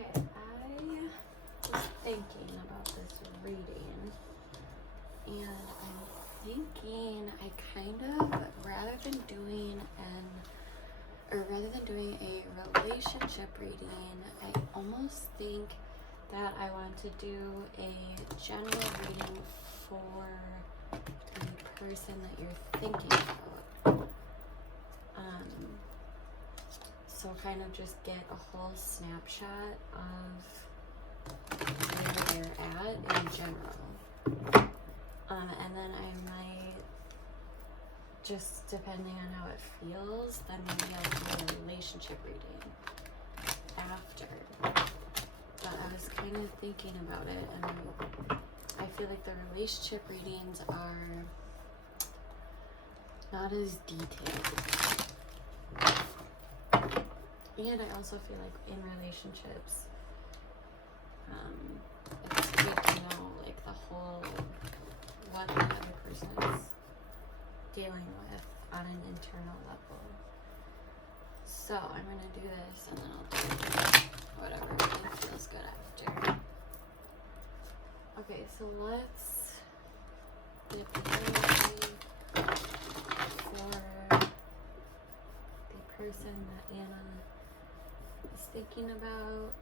Okay, I was thinking about this reading, and I'm thinking I kind of, rather than doing a relationship reading, I almost think that I want to do a general reading for the person that you're thinking about. So kind of just get a whole snapshot of where they're at in general. And then I might, just depending on how it feels, then maybe I'll do a relationship reading after. But I was kind of thinking about it, and I feel like the relationship readings are not as detailed. And I also feel like in relationships, it's good to know like the whole, what the other person is dealing with on an internal level. So I'm gonna do this, and then I'll do whatever really feels good after. Okay, so let's get the energy for the person that Anna is thinking about.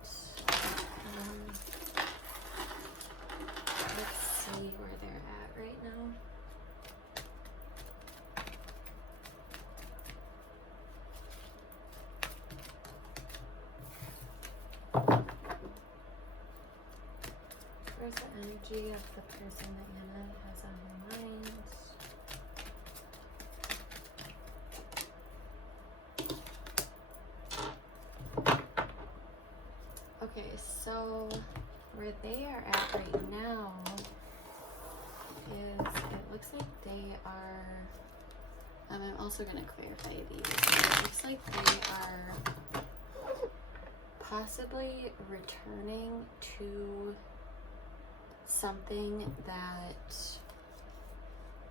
Let's see where they're at right now. Where's the energy of the person that Anna has on her mind? Okay, so where they are at right now is, it looks like they are, I'm also going to clarify these. It looks like they are possibly returning to something that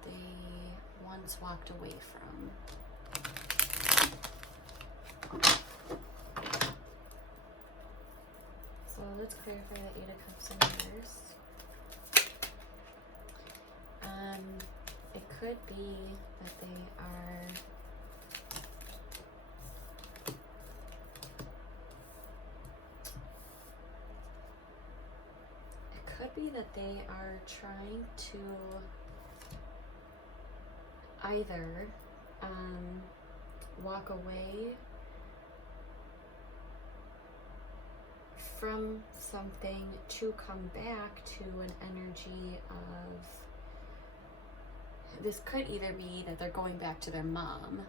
they once walked away from. So let's clarify the Eight of Cups in reverse. It could be that they are trying to either walk away from something to come back to an energy of, this could either be that they're going back to their mom,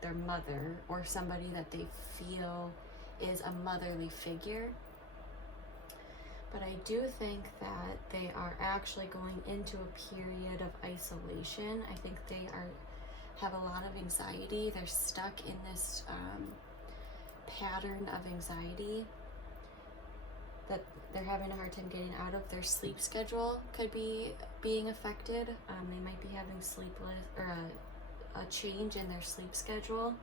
their mother, or somebody that they feel is a motherly figure. But I do think that they are actually going into a period of isolation. I think they have a lot of anxiety. They're stuck in this pattern of anxiety that they're having a hard time getting out of. Their sleep schedule could be being affected. They might be having sleepless, or a change in their sleep schedule.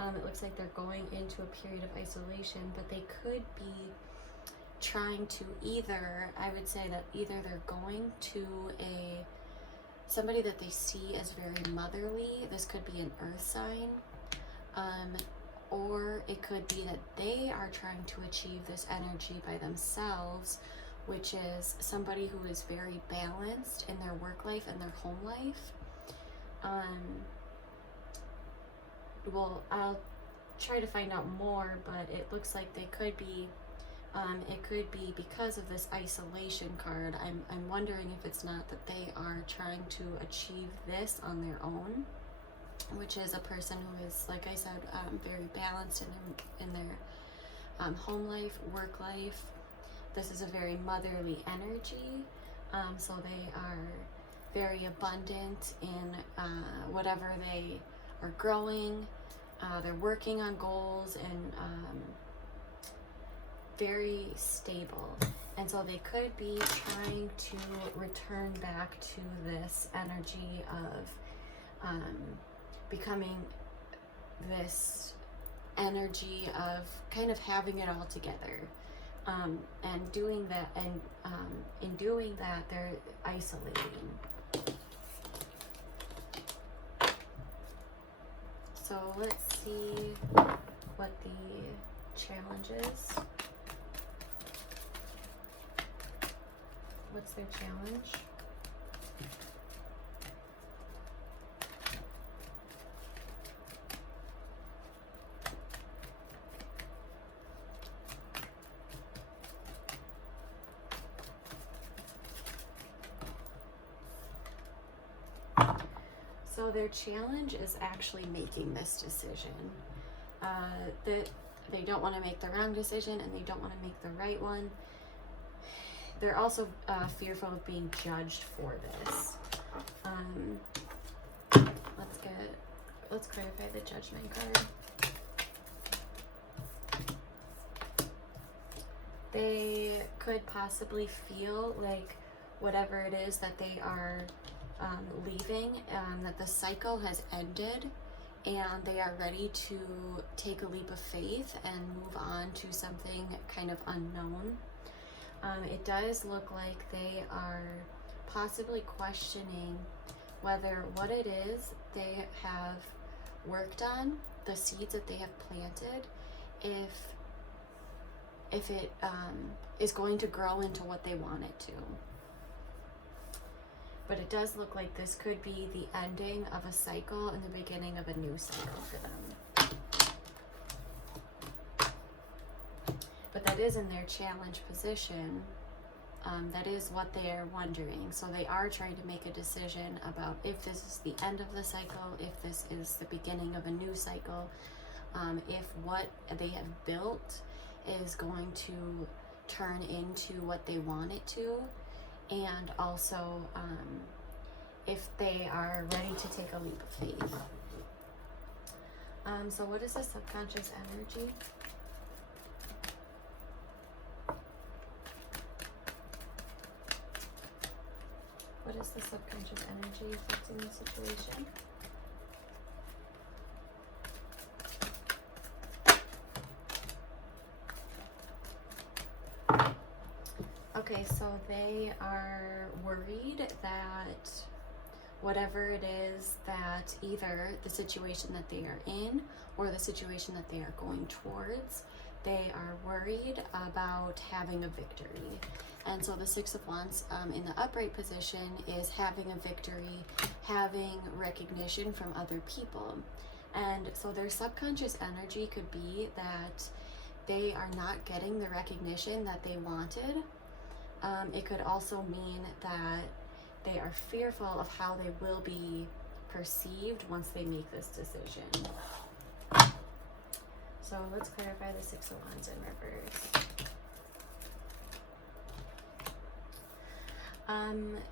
It looks like they're going into a period of isolation, but they could be trying to I would say that either they're going to somebody that they see as very motherly. This could be an earth sign, or it could be that they are trying to achieve this energy by themselves, which is somebody who is very balanced in their work life and their home life. Well, I'll try to find out more, but it looks like they could be, it could be because of this isolation card. I'm wondering if it's not that they are trying to achieve this on their own, which is a person who is, like I said, very balanced in their home life, work life. This is a very motherly energy, so they are very abundant in whatever they are growing. They're working on goals and very stable. And so they could be trying to return back to this energy of becoming this energy of kind of having it all together. And doing that, and in doing that, they're isolating. So let's see what the challenge is. What's their challenge? So their challenge is actually making this decision. That they don't want to make the wrong decision and they don't want to make the right one. They're also fearful of being judged for this. Let's clarify the Judgment card. They could possibly feel like whatever it is that they are leaving, that the cycle has ended and they are ready to take a leap of faith and move on to something kind of unknown. It does look like they are possibly questioning whether what it is they have worked on, the seeds that they have planted, if it is going to grow into what they want it to. But it does look like this could be the ending of a cycle and the beginning of a new cycle for them. But that is in their challenge position. That is what they are wondering. So they are trying to make a decision about if this is the end of the cycle, if this is the beginning of a new cycle, if what they have built is going to turn into what they want it to, and also if they are ready to take a leap of faith. So what is the subconscious energy? What is the subconscious energy affecting the situation? Okay, so they are worried that whatever it is, that either the situation that they are in or the situation that they are going towards, they are worried about having a victory. And so the Six of Wands in the upright position is having a victory, having recognition from other people. And so their subconscious energy could be that they are not getting the recognition that they wanted. It could also mean that they are fearful of how they will be perceived once they make this decision. So let's clarify the Six of Wands in reverse.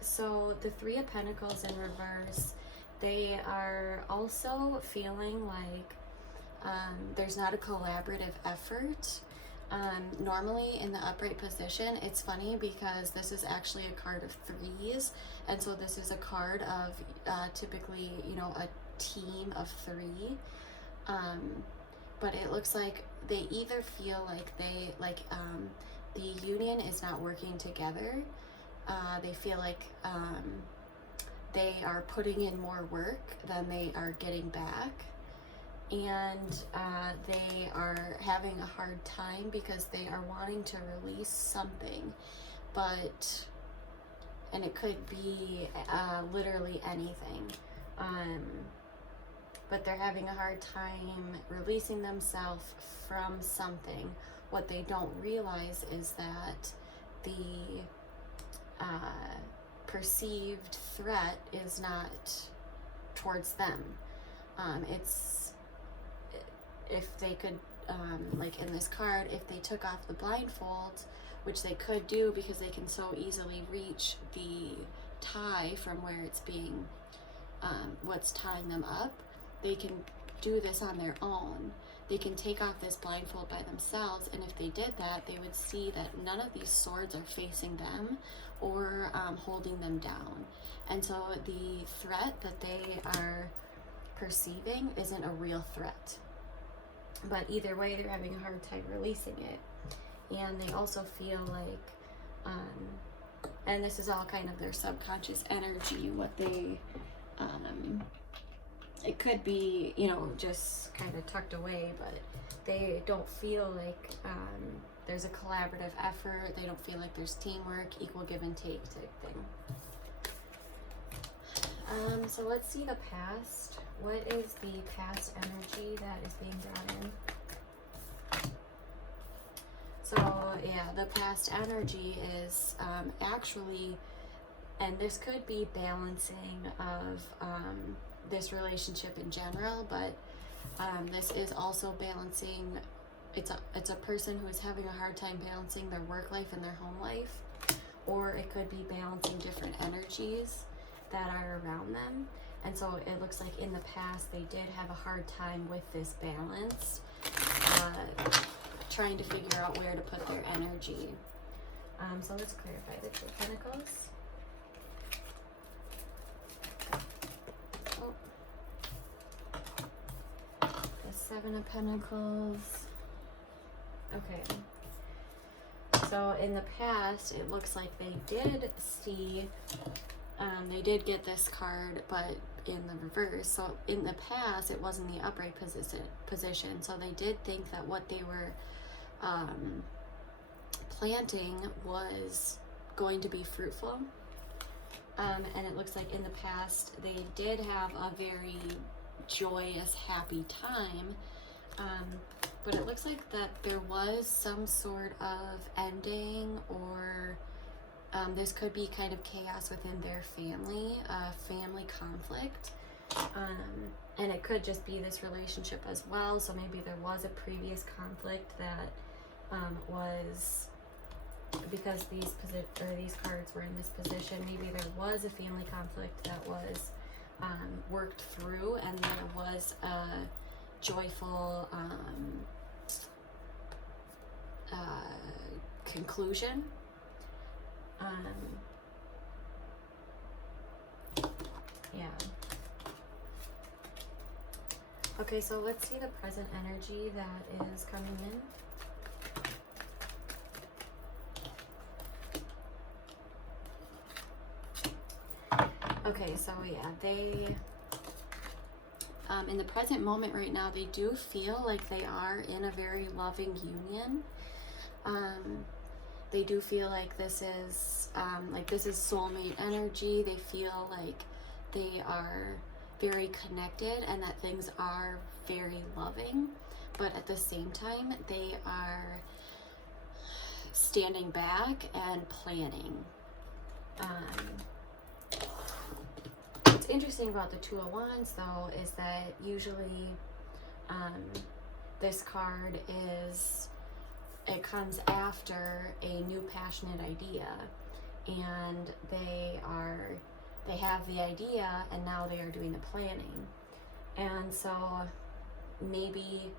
So the Three of Pentacles in reverse, they are also feeling like there's not a collaborative effort. Normally in the upright position, it's funny because this is actually a card of threes, and so this is a card of typically, you know, a team of three. But it looks like they either feel like the union is not working together. They feel like they are putting in more work than they are getting back. And they are having a hard time because they are wanting to release something, and it could be literally anything, but they're having a hard time releasing themselves from something. What they don't realize is that the perceived threat is not towards them. It's if they could, like in this card, if they took off the blindfold, which they could do because they can so easily reach the tie from where it's being, what's tying them up, they can do this on their own. They can take off this blindfold by themselves, and if they did that, they would see that none of these swords are facing them or holding them down. And so the threat that they are perceiving isn't a real threat. but either way, they're having a hard time releasing it. And they also feel like, and this is all kind of their subconscious energy, what they, it could be, you know, just kind of tucked away, but they don't feel like there's a collaborative effort. They don't feel like there's teamwork, equal give and take type thing. So let's see the past. What is the past energy that is being brought in? So yeah, the past energy is actually, and this could be balancing of this relationship in general, but this is also balancing. It's a person who is having a hard time balancing their work life and their home life, or it could be balancing different energies that are around them. And so it looks like in the past they did have a hard time with this balance, trying to figure out where to put their energy. So let's clarify the Two of Pentacles. The Seven of Pentacles. Okay. So in the past, it looks like they did see, they did get this card, but in the reverse. So in the past, it was in the upright position. So they did think that what they were planting was going to be fruitful. And it looks like in the past, they did have a very joyous, happy time. But it looks like that there was some sort of ending, or this could be kind of chaos within their family, family conflict. And it could just be this relationship as well. So maybe there was a previous conflict that was, because these cards were in this position, maybe there was a family conflict that was worked through, and there was a joyful conclusion. Yeah. Okay, so let's see the present energy that is coming in. Okay, so yeah, they, in the present moment right now, they do feel like they are in a very loving union. They do feel like this is soulmate energy. They feel like they are very connected and that things are very loving, but at the same time, they are standing back and planning. What's interesting about the Two of Wands, though, is that usually this card it comes after a new passionate idea, and they have the idea and now they are doing the planning. And so maybe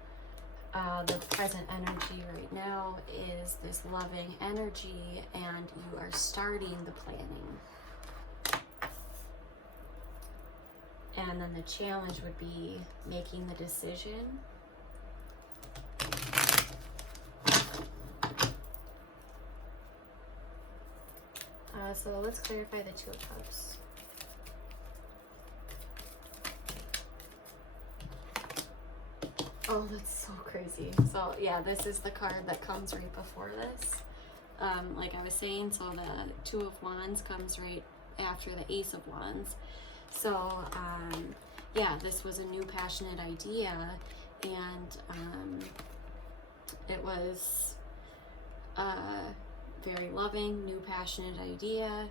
the present energy right now is this loving energy, and you are starting the planning. And then the challenge would be making the decision. So let's clarify the Two of Cups. Oh, that's so crazy. So yeah, this is the card that comes right before this. Like I was saying, so the Two of Wands comes right after the Ace of Wands. So yeah, this was a new passionate idea, and it was very loving, new passionate idea,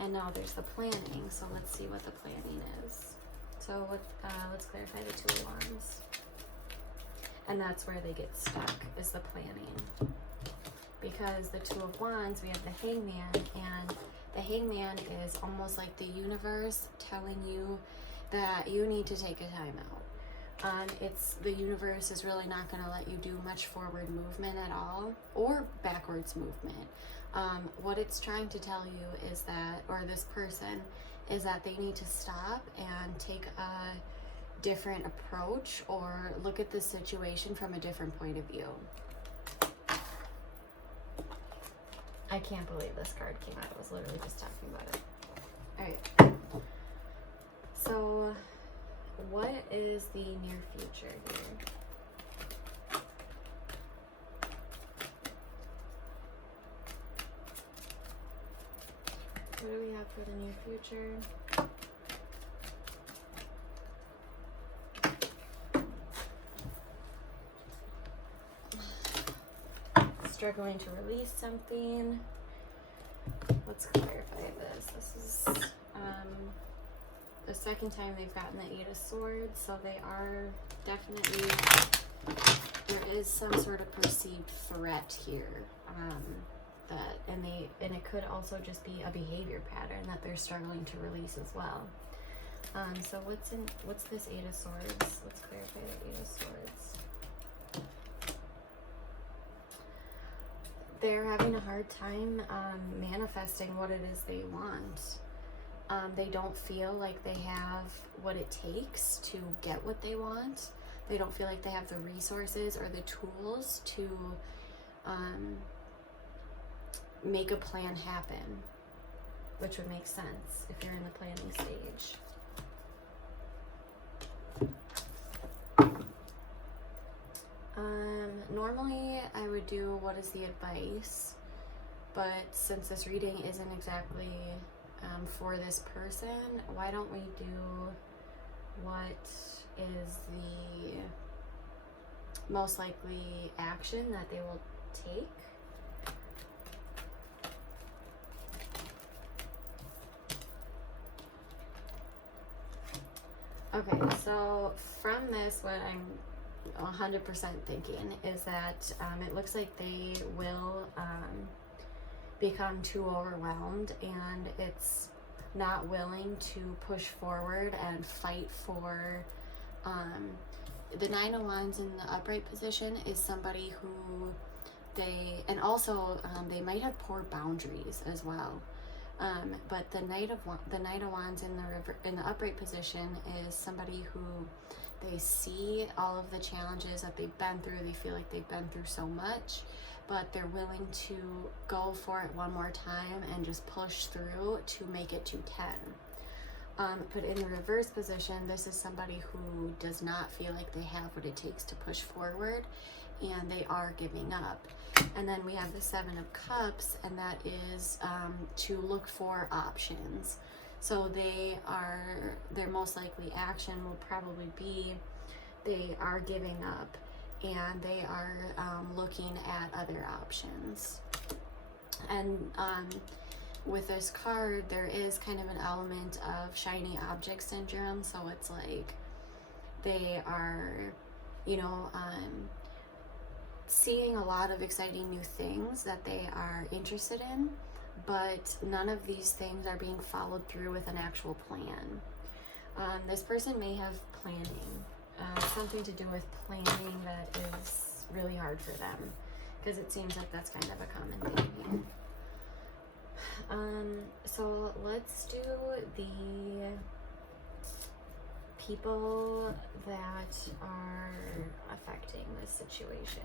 and now there's the planning. So let's see what the planning is. So let's clarify the Two of Wands. And that's where they get stuck, is the planning. Because the Two of Wands, we have the Hangman, and the Hangman is almost like the universe telling you that you need to take a time out. The universe is really not going to let you do much forward movement at all, or backwards movement. What it's trying to tell you is that, or this person, is that they need to stop and take a different approach or look at the situation from a different point of view. I can't believe this card came out. I was literally just talking about it. All right. So what is the near future here? What do we have for the near future? Struggling to release something. Let's clarify this. This is the second time they've gotten the Eight of Swords, so they are definitely, there is some sort of perceived threat here. And it could also just be a behavior pattern that they're struggling to release as well. So what's this Eight of Swords? Let's clarify the Eight of Swords. They're having a hard time manifesting what it is they want. They don't feel like they have what it takes to get what they want. They don't feel like they have the resources or the tools to make a plan happen, which would make sense if you're in the planning stage. Normally I would do what is the advice, but since this reading isn't exactly for this person, why don't we do what is the most likely action that they will take? Okay, so from this, what I'm 100% thinking is that it looks like they will become too overwhelmed, and it's not willing to push forward and fight for the Nine of Wands in the upright position is somebody who and also they might have poor boundaries as well. But the Knight of Wands in the upright position is somebody who they see all of the challenges that they've been through. They feel like they've been through so much, but they're willing to go for it one more time and just push through to make it to 10. But in the reverse position, this is somebody who does not feel like they have what it takes to push forward, and they are giving up. And then we have the Seven of Cups, and that is to look for options. So their most likely action will probably be they are giving up and they are looking at other options. And with this card, there is kind of an element of shiny object syndrome. So it's like they are, seeing a lot of exciting new things that they are interested in, but none of these things are being followed through with an actual plan. This person may have planning, something to do with planning that is really hard for them, because it seems like that's kind of a common thing here. So let's do the people that are affecting this situation,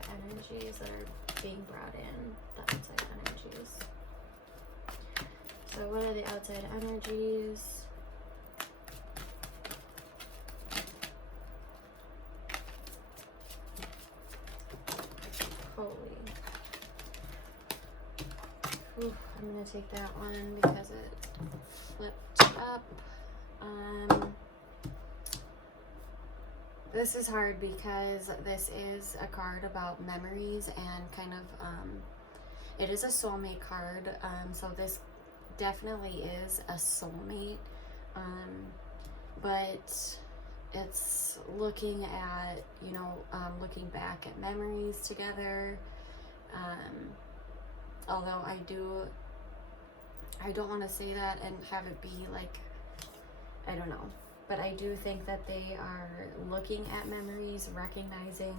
the energies that are being brought in, the outside energies. So what are the outside energies? Holy. Ooh, I'm gonna take that one because it flipped up. This is hard because this is a card about memories and kind of, it is a soulmate card. So this definitely is a soulmate, but it's looking at, looking back at memories together. Although I don't want to say that and have it be like, I don't know. But I do think that they are looking at memories, recognizing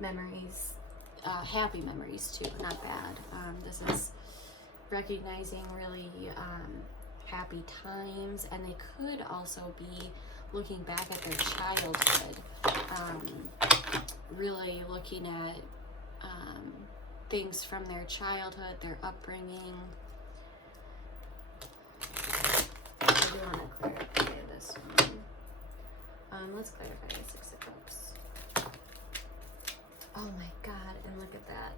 memories, happy memories too, not bad. This is recognizing really happy times, and they could also be looking back at their childhood, really looking at things from their childhood, their upbringing. I do want to clarify this one. Let's clarify the Six of Cups. Oh my god, and look at that.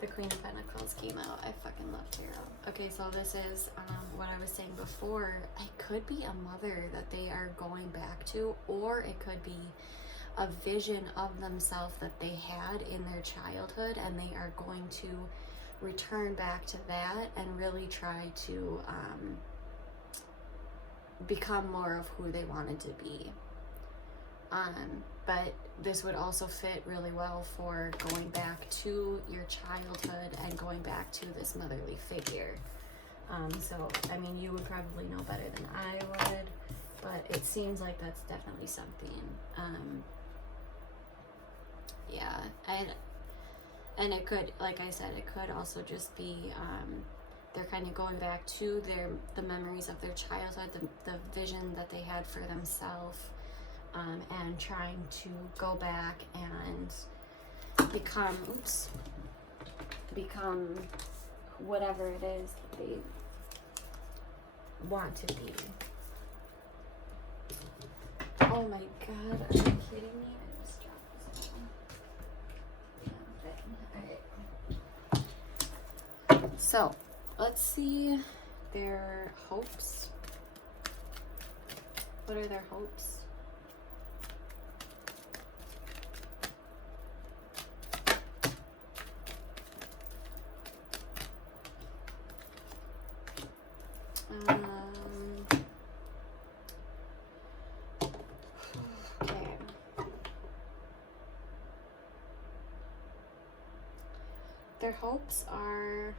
The Queen of Pentacles came out. I fucking love tarot. Okay, so this is what I was saying before. It could be a mother that they are going back to, or it could be a vision of themselves that they had in their childhood, and they are going to return back to that and really try to become more of who they wanted to be. But this would also fit really well for going back to your childhood and going back to this motherly figure. So, I mean, you would probably know better than I would, but it seems like that's definitely something. Yeah, and it could, like I said, it could also just be they're kind of going back to the memories of their childhood, the vision that they had for themselves. And trying to go back and become whatever it is that they want to be. Oh my god, are you kidding me? I just dropped this whole damn thing. Alright. So, let's see their hopes. What are their hopes? Okay. Their hopes are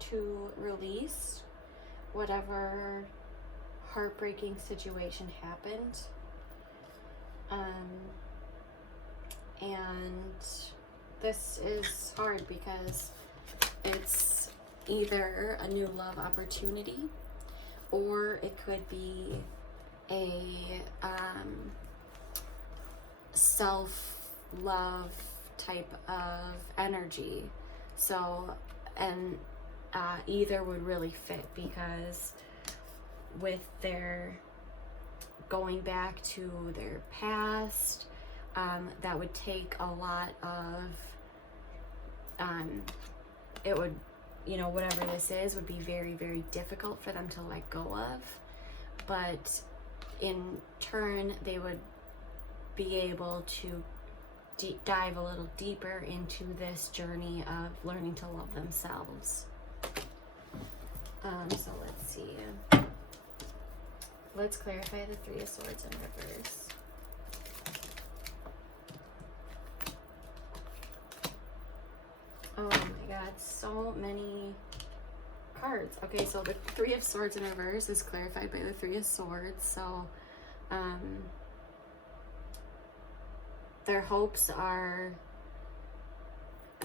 to release whatever heartbreaking situation happened. And this is hard because it's either a new love opportunity, or it could be a self-love type of energy. So, and either would really fit, because with their going back to their past, that would take a lot of it would, you know, whatever this is would be very, very difficult for them to let go of. But in turn, they would be able to dive a little deeper into this journey of learning to love themselves. So let's see. Let's clarify the Three of Swords in reverse. Oh my god, so many cards. Okay, so the Three of Swords in reverse is clarified by the Three of Swords. So, their hopes are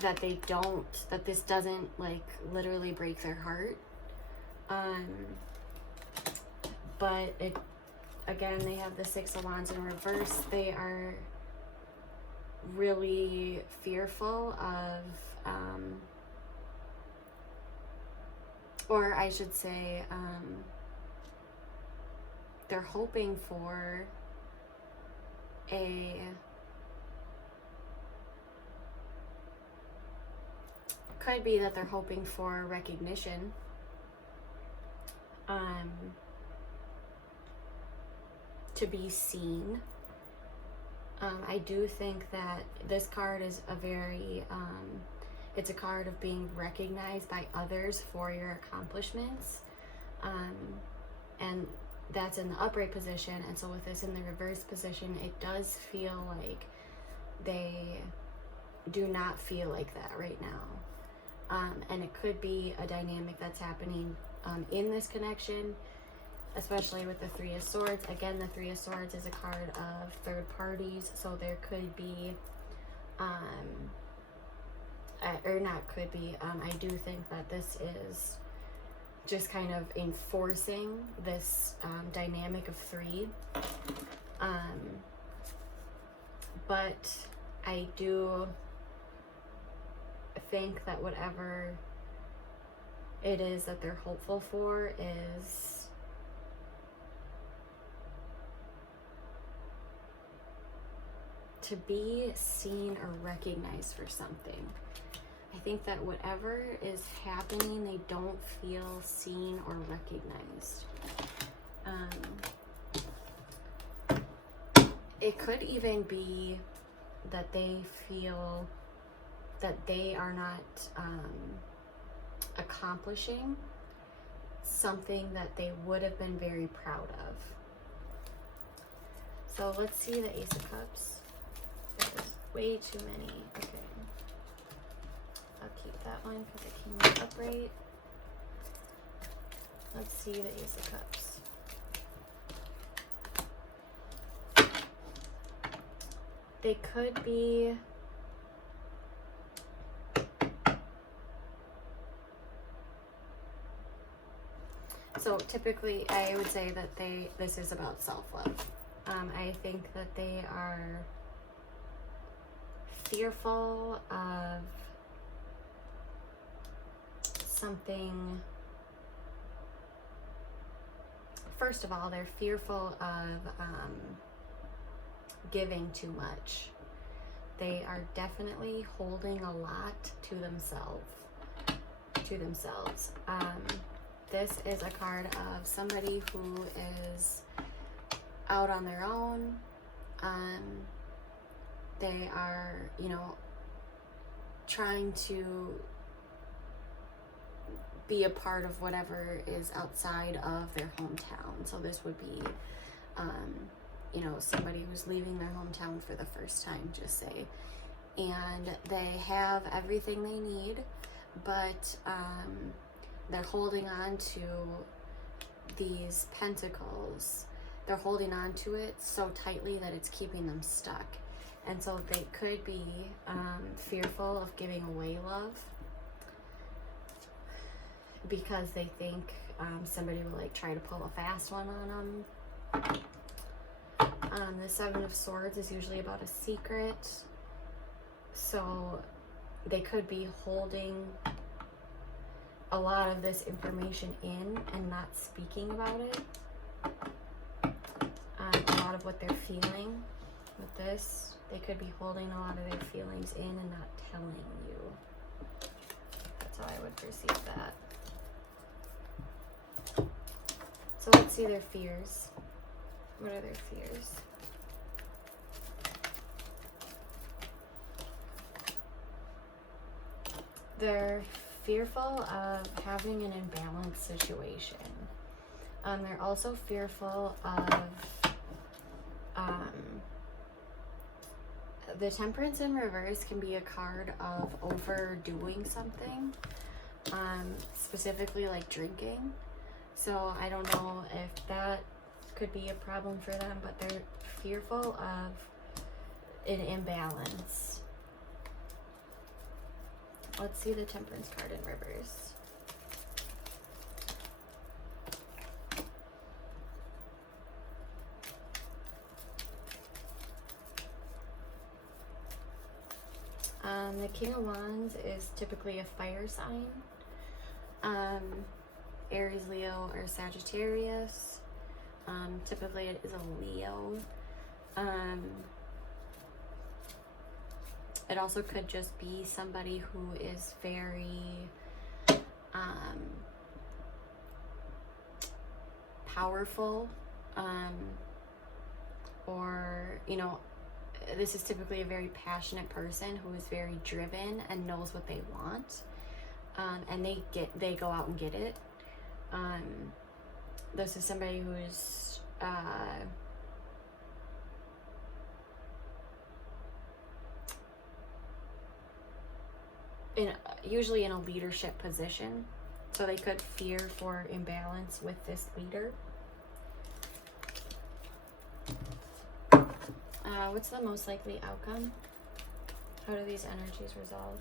that that this doesn't, like, literally break their heart. But again, they have the Six of Wands in reverse. They are really fearful of, or I should say, they're hoping for could be that they're hoping for recognition. To be seen. I do think that this card is a very, it's a card of being recognized by others for your accomplishments. And that's in the upright position. And so with this in the reverse position, it does feel like they do not feel like that right now. And it could be a dynamic that's happening in this connection, especially with the Three of Swords. Again, the Three of Swords is a card of third parties, so there could be, or not could be, I do think that this is just kind of enforcing this dynamic of 3. But I do think that whatever it is that they're hopeful for is to be seen or recognized for something. I think that whatever is happening, they don't feel seen or recognized. It could even be that they feel that they are not accomplishing something that they would have been very proud of. So let's see the Ace of Cups. There's way too many. Okay. I'll keep that one because it came out upright. Let's see the Ace of Cups. They could be so typically I would say that this is about self-love. I think that they are fearful of something. First of all, they're fearful of giving too much. They are definitely holding a lot to themselves. This is a card of somebody who is out on their own. They are, you know, trying to be a part of whatever is outside of their hometown. So this would be, you know, somebody who's leaving their hometown for the first time, just say. And they have everything they need, but they're holding on to these pentacles. They're holding on to it so tightly that it's keeping them stuck. And so they could be fearful of giving away love because they think somebody will like try to pull a fast one on them. The Seven of Swords is usually about a secret. So they could be holding a lot of this information in and not speaking about it. A lot of what they're feeling with this, they could be holding a lot of their feelings in and not telling you. That's how I would perceive that. So let's see their fears. What are their fears? They're fearful of having an imbalanced situation. They're also fearful of the Temperance in reverse can be a card of overdoing something, specifically like drinking. So I don't know if that could be a problem for them, but they're fearful of an imbalance. Let's see the Temperance card in reverse. The King of Wands is typically a fire sign. Aries, Leo, or Sagittarius. Typically it is a Leo. It also could just be somebody who is very powerful, or, you know, this is typically a very passionate person who is very driven and knows what they want, and they go out and get it. This is somebody who's usually in a leadership position, so they could fear for imbalance with this leader. What's the most likely outcome? How do these energies resolve?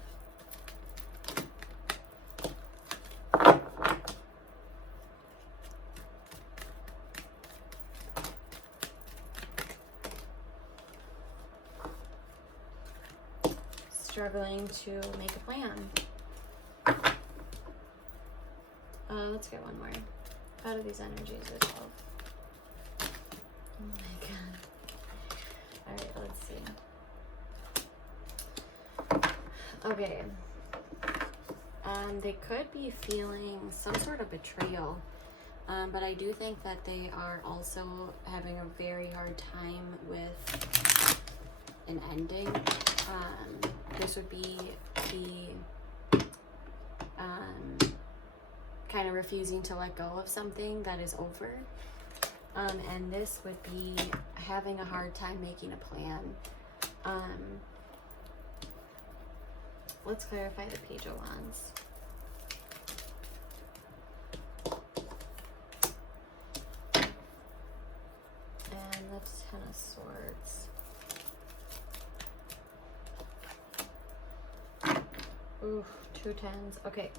struggling to make a plan. Let's get one more. Out of these energies are 12. Oh my god. Alright, let's see. Okay. They could be feeling some sort of betrayal. But I do think that they are also having a very hard time with an ending. This would be the kind of refusing to let go of something that is over. And this would be having a hard time making a plan. Let's clarify the Page of Wands. And the Ten of Swords. Ooh, 2 tens. Okay.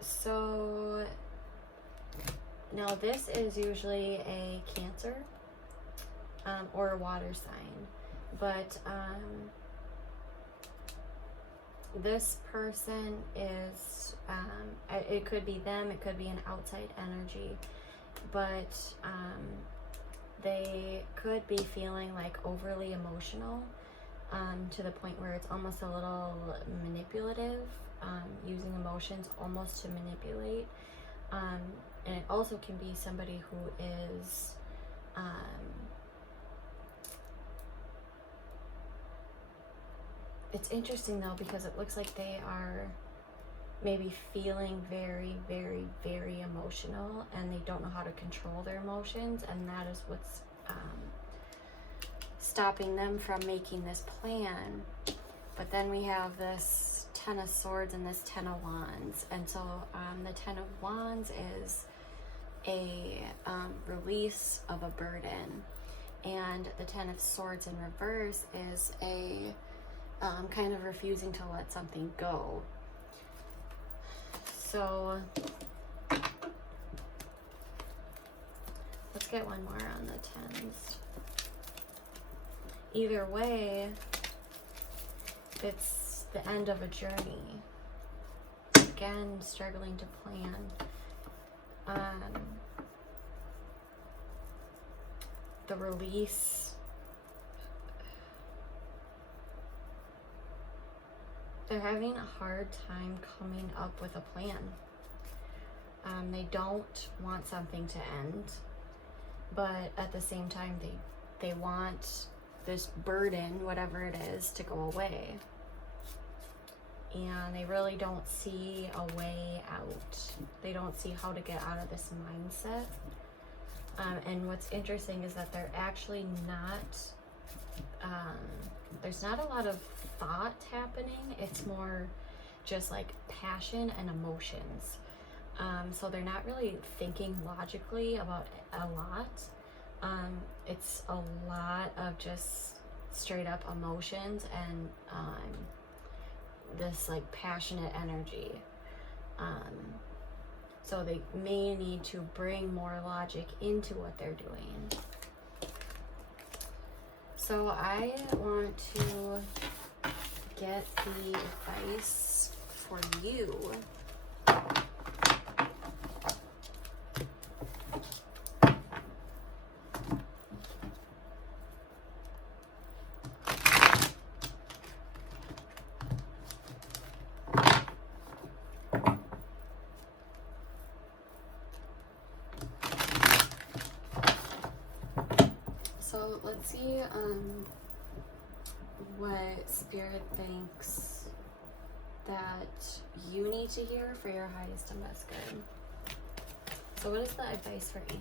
So now this is usually a Cancer, or a water sign, but this person is, it could be them, it could be an outside energy, but they could be feeling like overly emotional, to the point where it's almost a little manipulative, using emotions almost to manipulate. And it also can be somebody who is it's interesting though, because it looks like they are maybe feeling very, very, very emotional, and they don't know how to control their emotions, and that is what's stopping them from making this plan. But then we have this Ten of Swords and this Ten of Wands, and so the Ten of Wands is a release of a burden, and the Ten of Swords in reverse is a kind of refusing to let something go. So let's get one more on the tens. Either way, it's the end of a journey. Again, struggling to plan. The release. They're having a hard time coming up with a plan. They don't want something to end, but at the same time, they want this burden, whatever it is, to go away. And they really don't see a way out. They don't see how to get out of this mindset. And what's interesting is that they're actually not, there's not a lot of thought happening. It's more just like passion and emotions. So they're not really thinking logically about a lot. It's a lot of just straight up emotions and this like passionate energy. So they may need to bring more logic into what they're doing. So I want to get the advice for you. So let's see what Spirit thinks that you need to hear for your highest and best good. So what is the advice for Anna?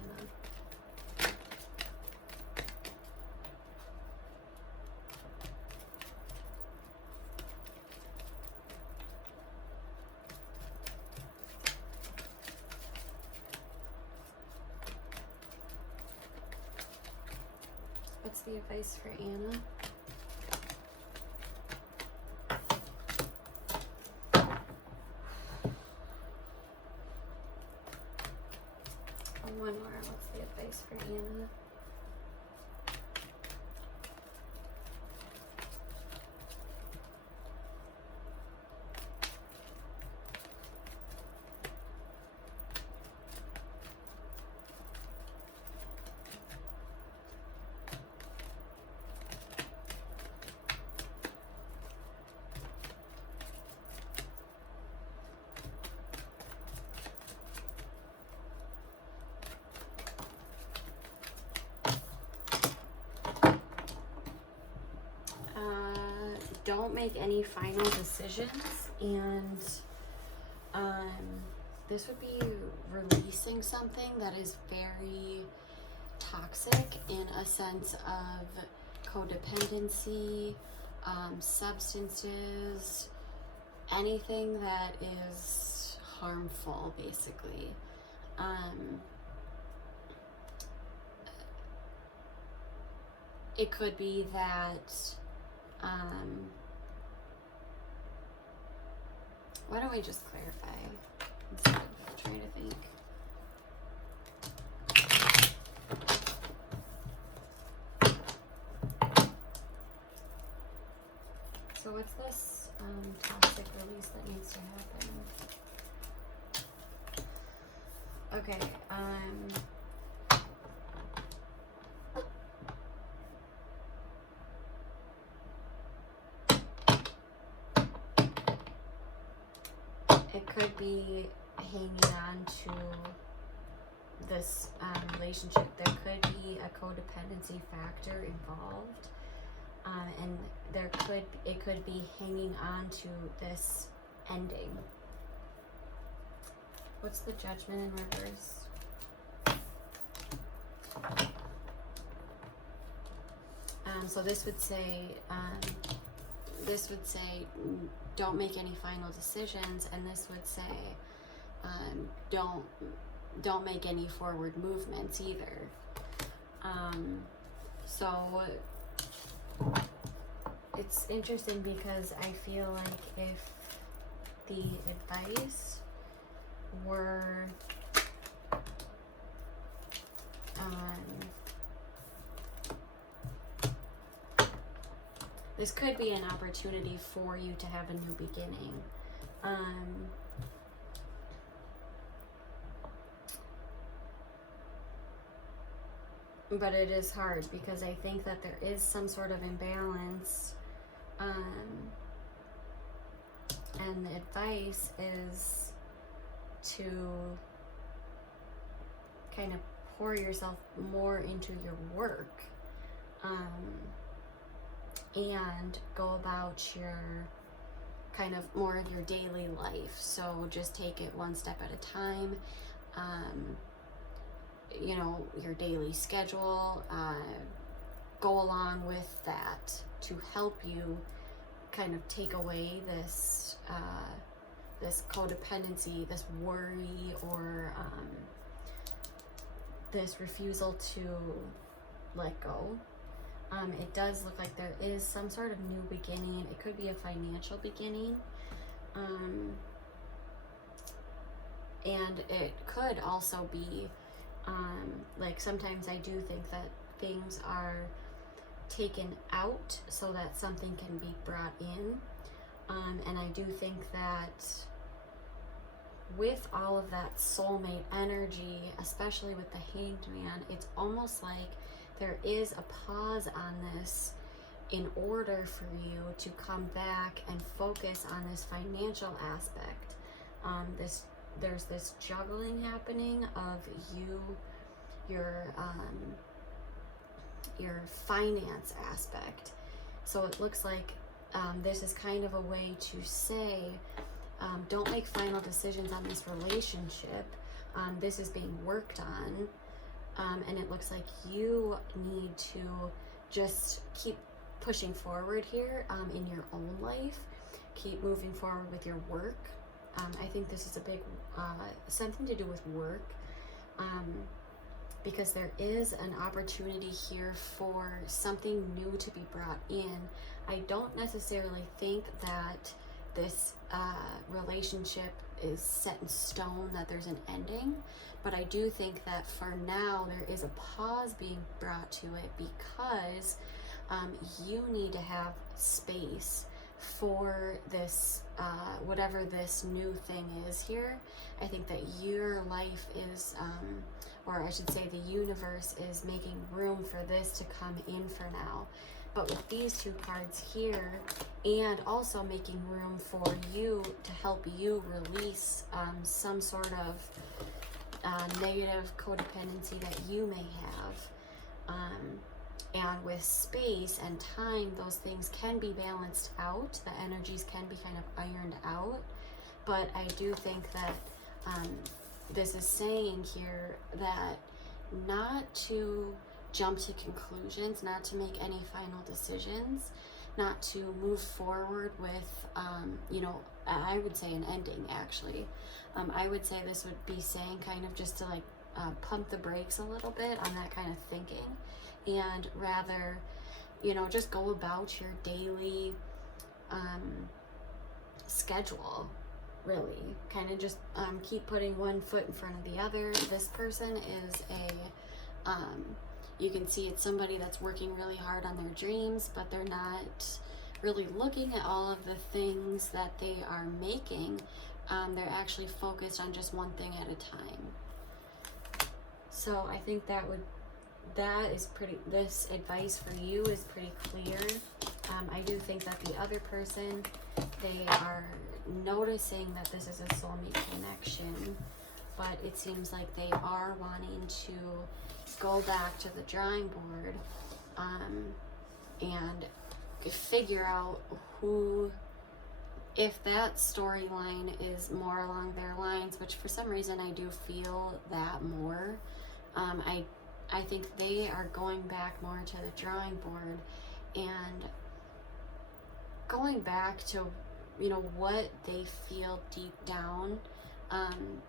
What's the advice for Anna? One more. What's the advice for Anna? don't make any final decisions, and this would be releasing something that is very toxic in a sense of codependency, substances, anything that is harmful, basically. It could be that, why don't we just clarify instead of trying to think? So what's this toxic release that needs to happen? Okay, it could be hanging on to this relationship. There could be a codependency factor involved, and it could be hanging on to this ending. What's the Judgment in reverse? So this would say don't make any final decisions, and this would say don't make any forward movements either. So it's interesting because I feel like if the advice were this could be an opportunity for you to have a new beginning. But it is hard because I think that there is some sort of imbalance, and the advice is to kind of pour yourself more into your work, and go about your kind of more of your daily life. So just take it one step at a time. You know, your daily schedule, go along with that to help you kind of take away this this codependency, this worry, or this refusal to let go. It does look like there is some sort of new beginning. It could be a financial beginning, and it could also be like sometimes I do think that things are taken out so that something can be brought in, and I do think that with all of that soulmate energy, especially with the Hanged Man, it's almost like there is a pause on this in order for you to come back and focus on this financial aspect. There's this juggling happening of your finance aspect. So it looks like this is kind of a way to say, don't make final decisions on this relationship. This is being worked on. And it looks like you need to just keep pushing forward here in your own life. Keep moving forward with your work. I think this is a big, something to do with work, because there is an opportunity here for something new to be brought in. I don't necessarily think that this relationship is set in stone, that there's an ending, but I do think that for now there is a pause being brought to it because you need to have space for this, whatever this new thing is here. I think that your life is, or I should say the universe is making room for this to come in for now. But with these two cards here, and also making room for you to help you release some sort of negative codependency that you may have, And with space and time, those things can be balanced out. The energies can be kind of ironed out. But I do think that this is saying here that not to jump to conclusions, not to make any final decisions, not to move forward with, I would say an ending actually. I would say this would be saying kind of just to like pump the brakes a little bit on that kind of thinking, and rather, just go about your daily schedule, really. Kind of just keep putting one foot in front of the other. This person is you can see it's somebody that's working really hard on their dreams, but they're not really looking at all of the things that they are making. They're actually focused on just one thing at a time. So I think this advice for you is pretty clear. I do think that the other person, they are noticing that this is a soulmate connection, but it seems like they are wanting to go back to the drawing board and figure out if that storyline is more along their lines, which for some reason I do feel that more. I think they are going back more to the drawing board and going back to, what they feel deep down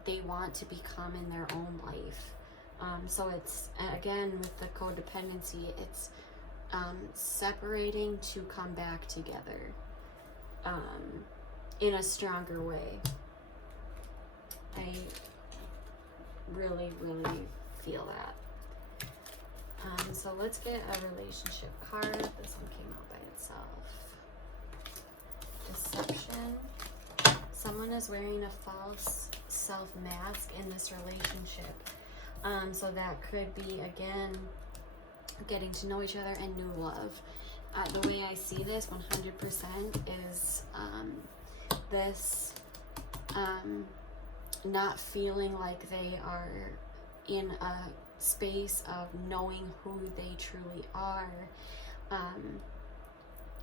they want to become in their own life. So it's, again, with the codependency, it's separating to come back together in a stronger way. I really, really feel that. So let's get a relationship card. This one came out by itself. Deception. Someone is wearing a false self-mask in this relationship. So that could be, again, getting to know each other and new love. The way I see this 100% is this not feeling like they are in a space of knowing who they truly are,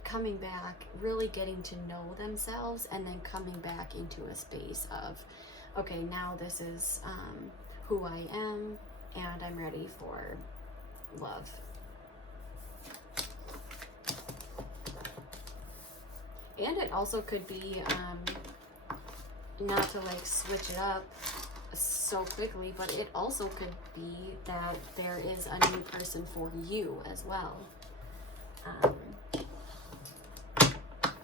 coming back, really getting to know themselves, and then coming back into a space of, okay, now this is who I am, and I'm ready for love. And it also could be, not to like switch it up so quickly, but it also could be that there is a new person for you as well.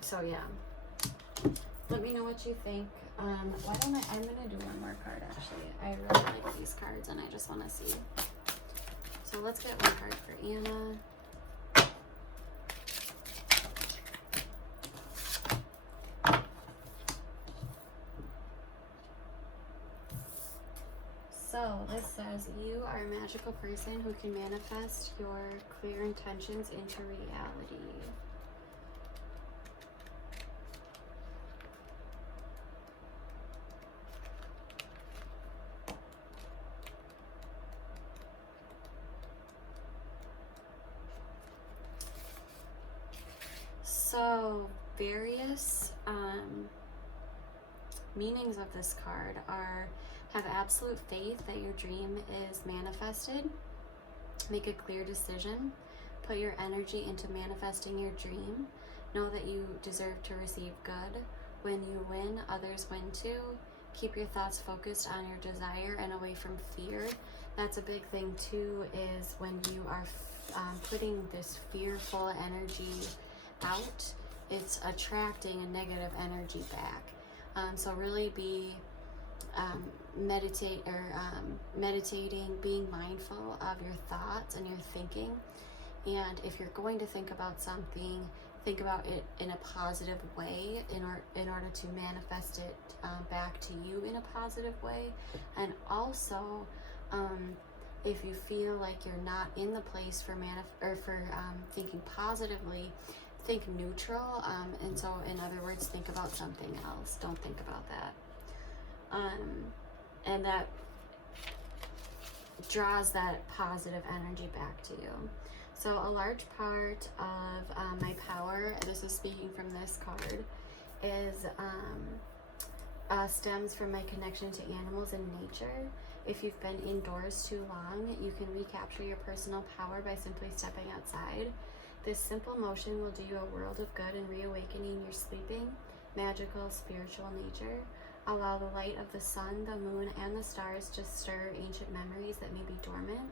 So yeah, let me know what you think. I'm gonna do one more card actually. I really like these cards and I just want to see. So let's get one card for Anna. So this says, you are a magical person who can manifest your clear intentions into reality. So various meanings of this card are: have absolute faith that your dream is manifested. Make a clear decision. Put your energy into manifesting your dream. Know that you deserve to receive good. When you win, others win too. Keep your thoughts focused on your desire and away from fear. That's a big thing too, is when you are putting this fearful energy out, it's attracting a negative energy back. So really be meditating, being mindful of your thoughts and your thinking. And if you're going to think about something, think about it in a positive way in order to manifest it back to you in a positive way. And also, if you feel like you're not in the place for thinking positively, think neutral. And so, in other words, think about something else. Don't think about that. And that draws that positive energy back to you. So a large part of my power, this is speaking from this card, is stems from my connection to animals and nature. If you've been indoors too long, you can recapture your personal power by simply stepping outside. This simple motion will do you a world of good in reawakening your sleeping, magical, spiritual nature. Allow the light of the sun, the moon, and the stars to stir ancient memories that may be dormant.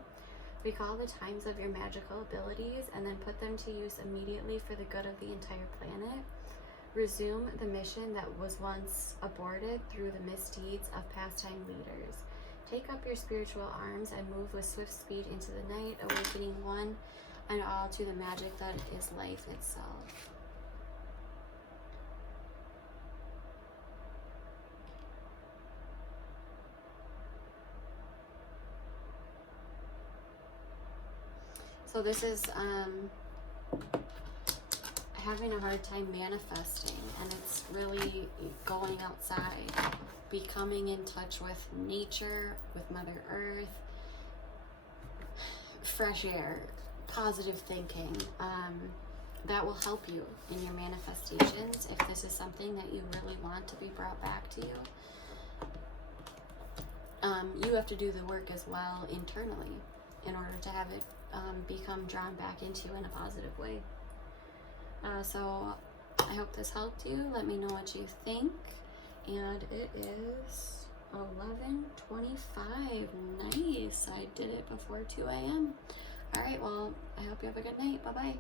Recall the times of your magical abilities and then put them to use immediately for the good of the entire planet. Resume the mission that was once aborted through the misdeeds of past-time leaders. Take up your spiritual arms and move with swift speed into the night, awakening one and all to the magic that is life itself. So this is having a hard time manifesting, and it's really going outside, becoming in touch with nature, with Mother Earth, fresh air, positive thinking. That will help you in your manifestations if this is something that you really want to be brought back to you. You have to do the work as well internally in order to have it become drawn back into you in a positive way. So I hope this helped you. Let me know what you think. And it is 11:25. Nice. I did it before 2 a.m. All right. Well, I hope you have a good night. Bye-bye.